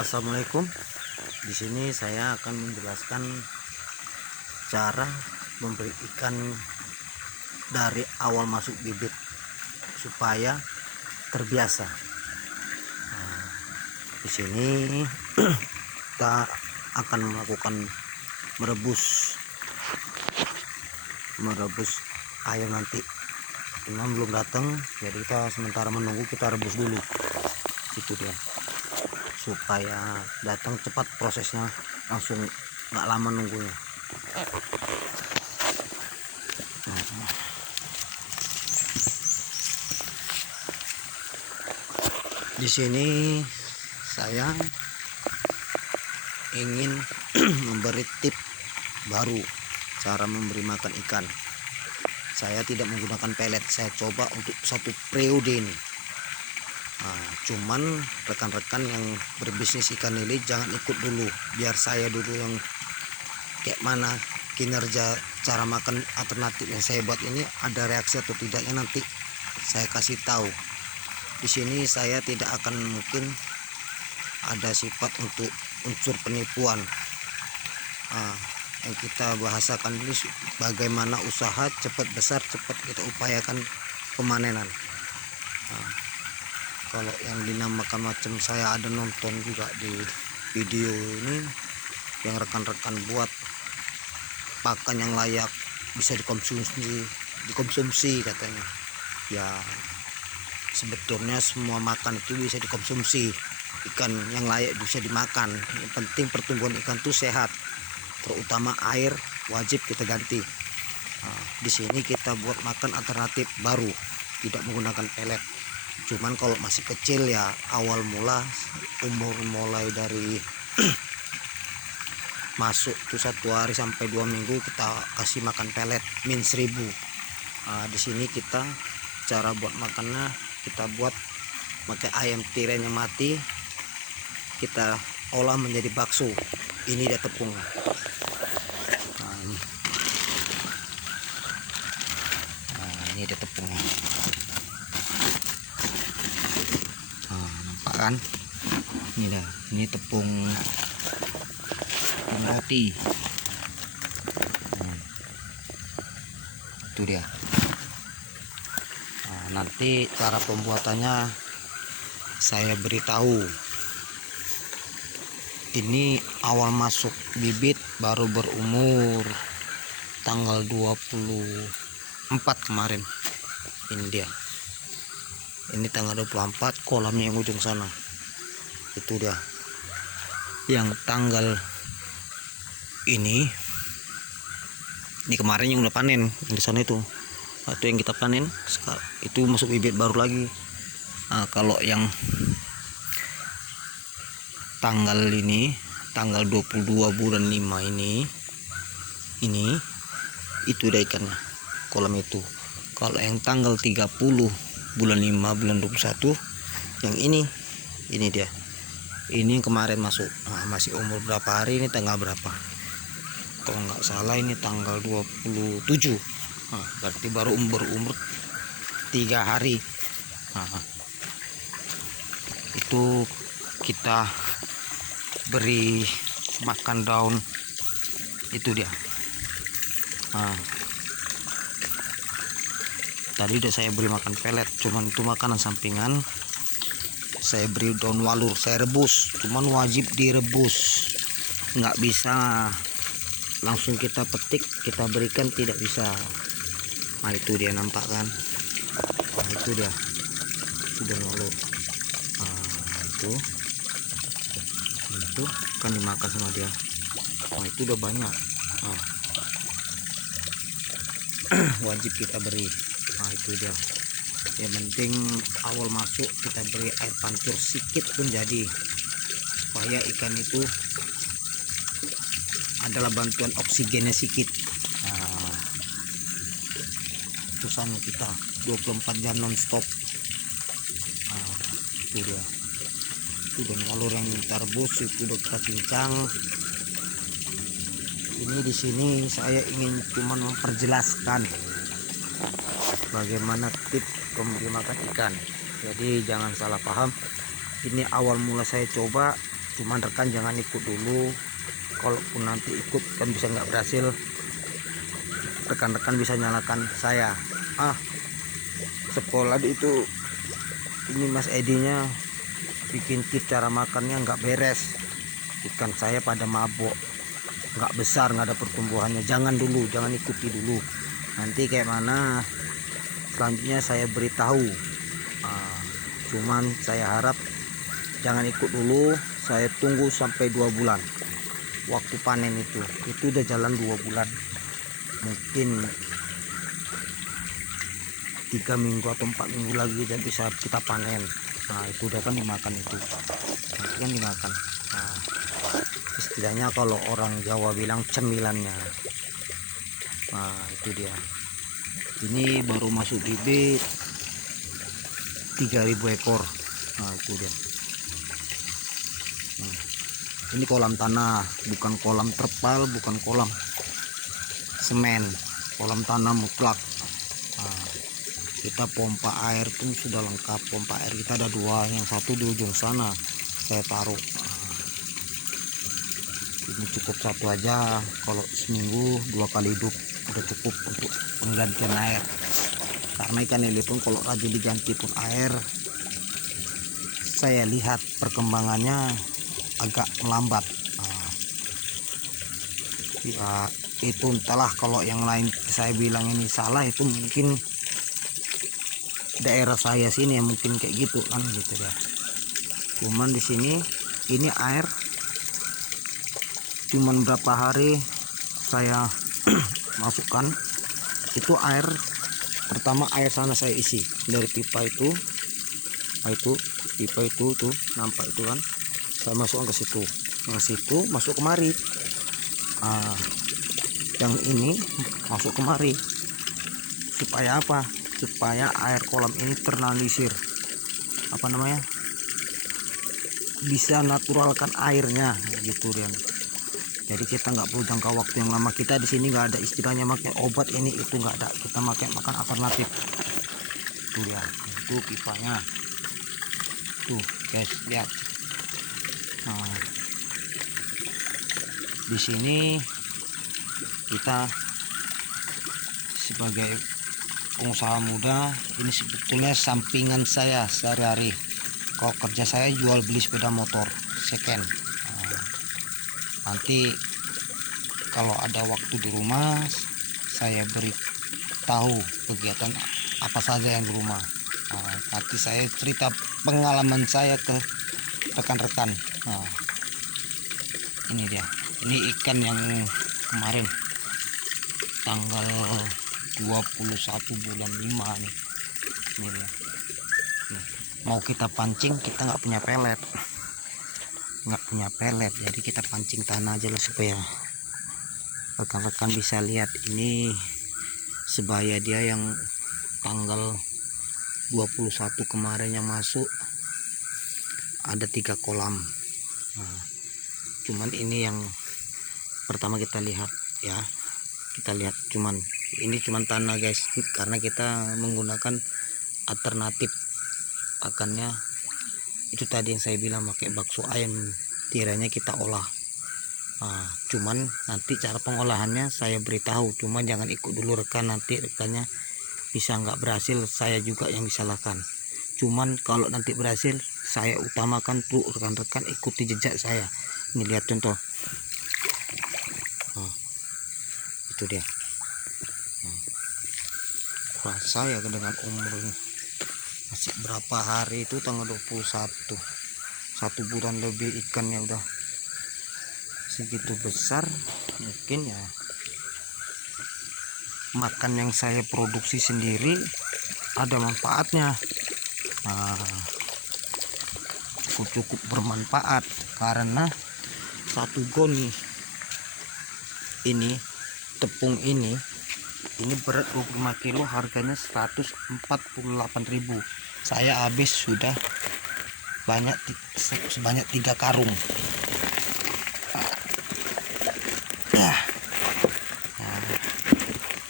Assalamualaikum. Di sini saya akan menjelaskan cara memberi ikan dari awal masuk bibit supaya terbiasa. Nah, di sini kita akan melakukan merebus air nanti. Cuman belum datang, jadi kita sementara menunggu, kita rebus dulu. Itu dia, supaya datang cepat prosesnya, langsung nggak lama nunggunya. Di sini saya ingin memberi tip baru cara memberi makan ikan. Saya tidak menggunakan pelet, saya coba untuk satu periode ini. Nah, cuman rekan-rekan yang berbisnis ikan lele jangan ikut dulu, biar saya dulu yang kayak mana kinerja cara makan alternatif yang saya buat ini, ada reaksi atau tidaknya nanti saya kasih tahu. Di sini saya tidak akan mungkin ada sifat untuk unsur penipuan. Yang kita bahasakan ini bagaimana usaha cepat besar, cepat kita upayakan pemanenan. Kalau yang dinamakan macam, saya ada nonton juga di video ini yang rekan-rekan buat pakan yang layak bisa dikonsumsi katanya. Ya sebetulnya semua makan itu bisa dikonsumsi, ikan yang layak bisa dimakan. Yang penting pertumbuhan ikan itu sehat, terutama air wajib kita ganti. Di sini kita buat makan alternatif baru, tidak menggunakan pelet. Cuman kalau masih kecil ya, awal mula umur mulai dari masuk tuh 1 hari sampai 2 minggu kita kasih makan pelet min 1000. Di sini kita cara buat makannya, kita buat pakai ayam tiren yang mati, kita olah menjadi bakso. Ini dia tepungnya. Ini dia tepungnya. Nampak kan? Ini dah, ini tepung roti. Itu dia. Nanti cara pembuatannya saya beritahu. Ini awal masuk bibit, baru berumur tanggal 24 kemarin. Ini dia. Ini tanggal 24, kolamnya yang ujung sana. Itu dia. Yang tanggal ini kemarin yang udah panen, yang di sana itu. Itu yang kita panen, itu masuk bibit baru lagi. Kalau yang tanggal ini, tanggal 22 bulan 5 ini itu udah ikannya, kolam itu. Kalau yang tanggal 30 bulan 5 bulan 21 yang ini dia. Ini yang kemarin masuk. Masih umur berapa hari ini, tanggal berapa? Kalau nggak salah ini tanggal 27. Berarti baru umur 3 hari. Itu kita beri makan daun, itu dia. Tadi udah saya beri makan pelet, cuman itu makanan sampingan. Saya beri daun walur, saya rebus, cuman wajib direbus, nggak bisa langsung kita petik kita berikan, tidak bisa. Itu dia, nampak kan? Itu dia, itu daun walur. Itu kan dimakan sama dia. Itu udah banyak. Wajib kita beri. Itu dia. Yang penting awal masuk kita beri air pancur sedikit pun jadi, supaya ikan itu adalah bantuan oksigennya sedikit. Terusan kita 24 jam non-stop. Itu dia. Itu dan walur yang kita rebus itu udah kita cincang. Ini di sini saya ingin cuma memperjelaskan bagaimana tips memberi makan ikan. Jadi jangan salah paham. Ini awal mula saya coba, Cuman rekan jangan ikut dulu, kalaupun nanti ikut kan bisa nggak berhasil, rekan-rekan bisa nyalakan saya. Sekolah itu ini Mas Edinya bikin tip cara makannya nggak beres, ikan saya pada mabok, nggak besar, nggak ada pertumbuhannya. Jangan dulu, jangan ikuti dulu, nanti kayak mana selanjutnya saya beritahu. Cuman saya harap jangan ikut dulu, saya tunggu sampai 2 bulan waktu panen. Itu udah jalan 2 bulan, mungkin 3 minggu atau 4 minggu lagi dan bisa kita panen. Itu udah kan dimakan, itu kan dimakan. Istilahnya kalau orang Jawa bilang cemilannya. Itu dia. Ini baru masuk bibit 3000 ekor. Itu dia. Ini kolam tanah, bukan kolam terpal, bukan kolam semen, kolam tanah mutlak. Kita pompa air pun sudah lengkap. Pompa air kita ada 2, yang satu di ujung sana saya taruh. Ini cukup 1 aja, kalau seminggu 2 kali hidup udah cukup untuk penggantian air. Karena ikan lele pun kalau rajin diganti pun air, saya lihat perkembangannya agak melambat. Ya itu entahlah, kalau yang lain saya bilang ini salah, itu mungkin daerah saya sini ya mungkin kayak gitu kan, gitu ya. Cuman di sini ini air cuman berapa hari saya masukkan itu air. Pertama air sana saya isi dari pipa itu, pipa itu tuh nampak itu kan, saya masukkan ke situ, yang situ masuk kemari. Yang ini masuk kemari supaya apa? Supaya air kolam ini teranalisir, bisa naturalkan airnya gitu kan. Jadi kita nggak perlu jangka waktu yang lama. Kita di sini nggak ada istilahnya pakai obat ini itu, nggak ada. Kita pakai makan alternatif. Tuh ya, itu pipanya tuh guys, lihat. Di sini kita sebagai pengusaha muda, ini sebetulnya sampingan saya sehari-hari. Kalau kerja saya jual beli sepeda motor second. Nanti kalau ada waktu di rumah saya beritahu kegiatan apa saja yang di rumah. Nanti saya cerita pengalaman saya ke rekan-rekan. Ini dia, ini ikan yang kemarin tanggal 21 bulan 5 nih. Ini dia. Mau kita pancing, kita nggak punya pelet, jadi kita pancing tanah aja lah supaya rekan-rekan bisa lihat. Ini sebaya dia yang tanggal 21 kemarin yang masuk ada 3 kolam. Cuman ini yang pertama kita lihat ya, cuman ini cuman tanah guys, karena kita menggunakan alternatif akannya itu tadi yang saya bilang, pakai bakso ayam, tiranya kita olah. Cuman nanti cara pengolahannya saya beritahu, cuman jangan ikut dulu rekan, nanti rekannya bisa nggak berhasil, saya juga yang disalahkan. Cuman kalau nanti berhasil, saya utamakan tuh rekan-rekan ikuti jejak saya. Ini lihat contoh, itu dia. Saya dengan umur masih berapa hari itu, tanggal 21, 1 bulan lebih, ikannya udah segitu besar. Mungkin ya makan yang saya produksi sendiri ada manfaatnya, cukup bermanfaat. Karena 1 goni ini tepung ini berat 25 kilo, harganya 148.000. saya habis sudah sebanyak 3 karung.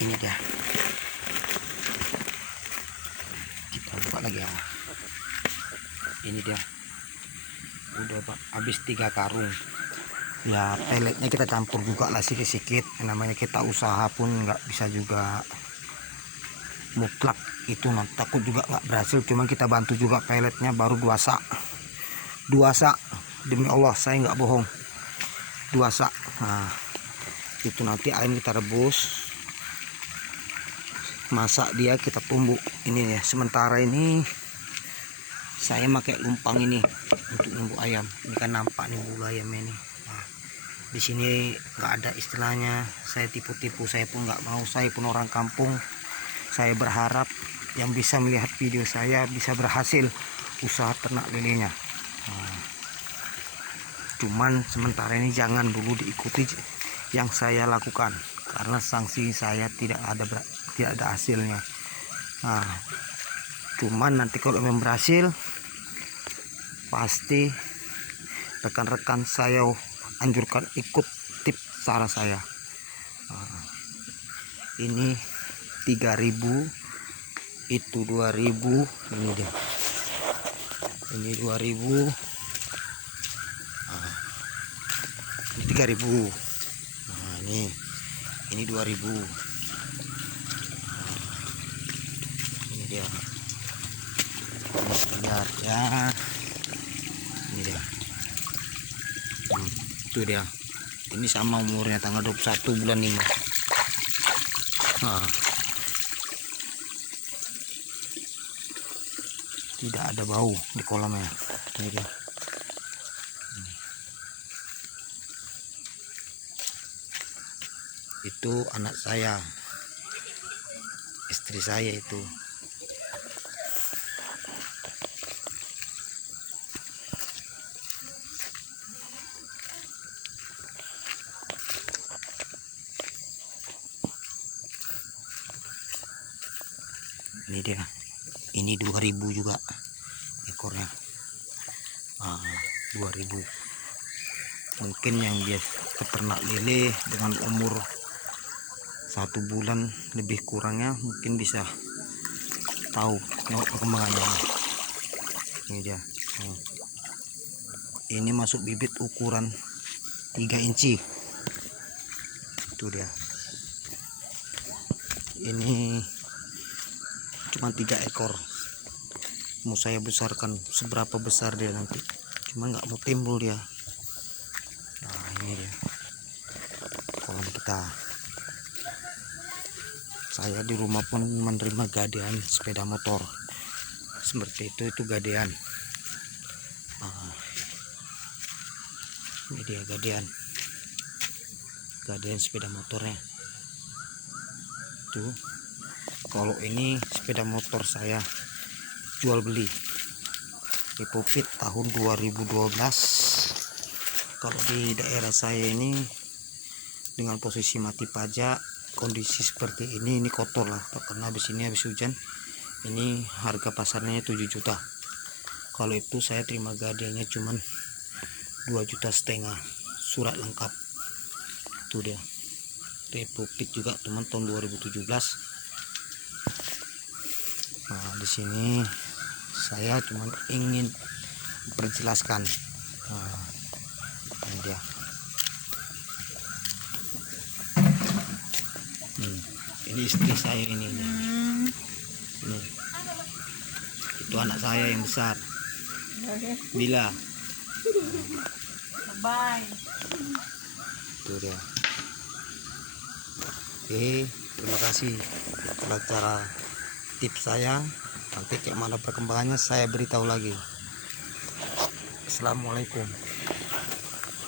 Ini dia, kita buka lagi ya. Ini dia udah habis 3 karung. Ya peletnya kita campur juga lah sedikit-sedikit, namanya kita usaha pun nggak bisa juga mutlak itu, takut juga nggak berhasil. Cuma kita bantu juga, peletnya baru 2 sak, demi Allah saya nggak bohong, 2 sak. Nah itu nanti ayam kita rebus, masak dia, kita tumbuk ini ya. Sementara ini saya pakai lumpang ini untuk numbuk ayam. Ini kan nampak nih bulu ayamnya ini. Nah, di sini nggak ada istilahnya saya tipu-tipu, saya pun nggak mau, saya pun orang kampung. Saya berharap yang bisa melihat video saya bisa berhasil usaha ternak lelenya. Nah, cuman sementara ini jangan dulu diikuti yang saya lakukan, karena sanksi saya tidak ada hasilnya. Nah, cuman nanti kalau memang berhasil, pasti rekan-rekan saya anjurkan ikut tips cara saya. Nah, ini 3.000, itu 2.000, ini dia, ini 2.000, nah, ini 3.000, nah ini 2.000, nah, ini dia, ini standar ya, ini dia. Itu dia, ini sama umurnya, tanggal 21 bulan 5. Nah, tidak ada bau di kolamnya. Ini dia. Itu anak saya, istri saya itu. Ini dia, ini 2.000 juga ekornya. 2.000. Mungkin yang dia peternak lele dengan umur 1 bulan lebih kurangnya mungkin bisa tahu perkembangannya. Ini dia. Ini masuk bibit ukuran 3 inci. Itu dia. Ini cuma 3 ekor. Mau saya besarkan seberapa besar dia nanti, cuma nggak mau timbul dia. Nah ini dia kolam kita. Saya di rumah pun menerima gadean sepeda motor seperti itu gadean. Nah, ini dia gadean sepeda motornya tuh. Kalau ini sepeda motor saya jual beli di Pupit tahun 2012. Kalau di daerah saya ini dengan posisi mati pajak, kondisi seperti ini kotor lah, karena habis hujan. Ini harga pasarnya 7 juta. Kalau itu saya terima gadeannya cuman 2,5 juta, surat lengkap. Itu dia Republik juga teman, tahun 2017. Nah di sini saya cuma ingin memperjelaskan. Nah, ini dia. Ini istri saya ini. Itu anak saya yang besar. Bila. Bye. Itu dia. Oke, terima kasih kalau cara tips saya. Nanti kayak mana perkembangannya saya beritahu lagi. Assalamualaikum.